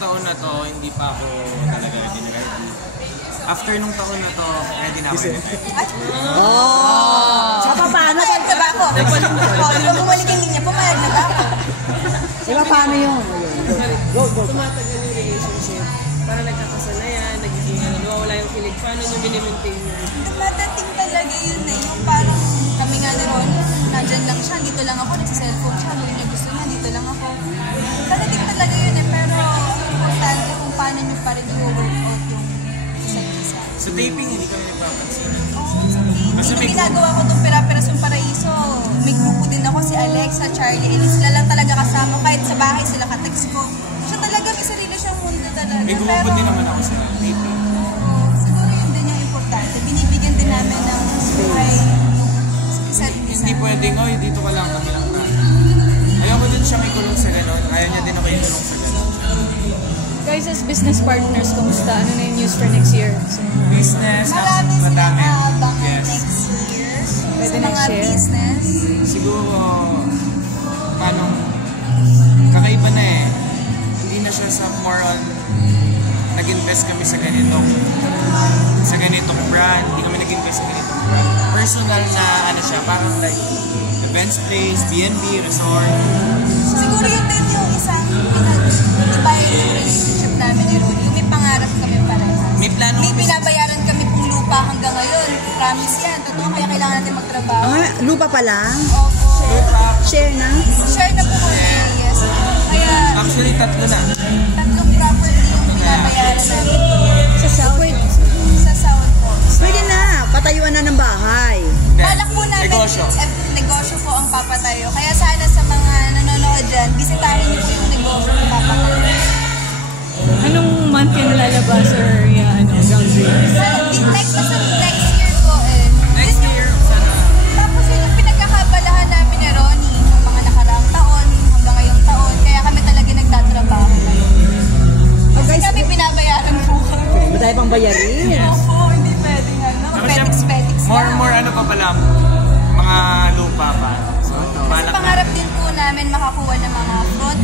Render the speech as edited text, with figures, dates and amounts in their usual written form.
taon na to, hindi pa ako talaga ready. After nung taon na to, ready na ako. Paano ba? Diba ako? Kung bumalik yung linya, pumayag na ba ako? Diba paano yun? Tumatagal yung relationship. Para nagkakasanayan, nagiging nawawala yung kilig. Paano nyo minimaintain yun? Dumadating talaga yun eh. Yung parang kami nga ni Ron, nandyan lang siya, dito lang ako, nagsa-cellphone siya, hindi niya gusto niya, dito lang ako. Dadating talaga yun eh, pero ang importante kung paano nyo pa rin i-work out yung isa't isa. Sa taping, hindi kami nagpapansin. Kasi may ginagawa ko itong Pera-Perasong Paraiso. May grupo din ako, si Alexa, Charlie, Elise. Sila lang talaga kasama. Kahit sa bahay sila ka-text ko. Siya talaga, may sarili siyang mundo talaga. May grupo din naman ako sa taping. Siguro yun din yung importante. Binibigyan din namin ng buhay isa't isa. Hindi pwedeng, oy, dito ka lang, kami lang tayo. Ayoko din siya may kulong sa gano'n. Ayaw niya din ako yung kulong sa gano'n. Guys, as business partners, kumusta? Ano na yung news for next year? So, business, marami silang aabang yes. next year. Pwede Sa next mga year? business. Siguro, paano, kakaiba na eh. Hindi na siya sa more on, nag-invest kami sa ganitong brand. Hindi kami nag-invest sa ganitong brand. Personal na, ano siya, parang like, events place, B&B, resort. Siguro yun din yung isang pinag-ibayan yung relationship namin ni Rudy. Yung may pangarap kami parehas. May plano. May binabayaran kami pong lupa hanggang ngayon. Promise yan. Totoo, kaya kailangan natin magtrabaho. Lupa pa lang? Opo. Share na? Share na po kami, yes. Kaya, Actually, tatlo na. tatlong property yung binabayaran namin. sa South? Sa South po. Pwede na. Patayuan na ng bahay. Balak po namin, Negosyo. Negosyo po ang papatayo. Kaya sana sa mga nanonood dyan, bisitahin niyo po yung negosyo ng papatayo. Anong month yung lalabas or ground break? Next year po eh. Next year, sana. Tapos yun yung pinagkakabalahan namin ni Ronnie ng mga nakaraang taon hanggang ngayong taon. Kaya kami talaga nagtatrabaho. Kasi kami binabayaran po kami. Matay pang bayarin. Opo, hindi pwedeng petix-petix lang. More ano pa pala, mga lupa pa. So, Kasi pangarap din po namin makakuha ng mga front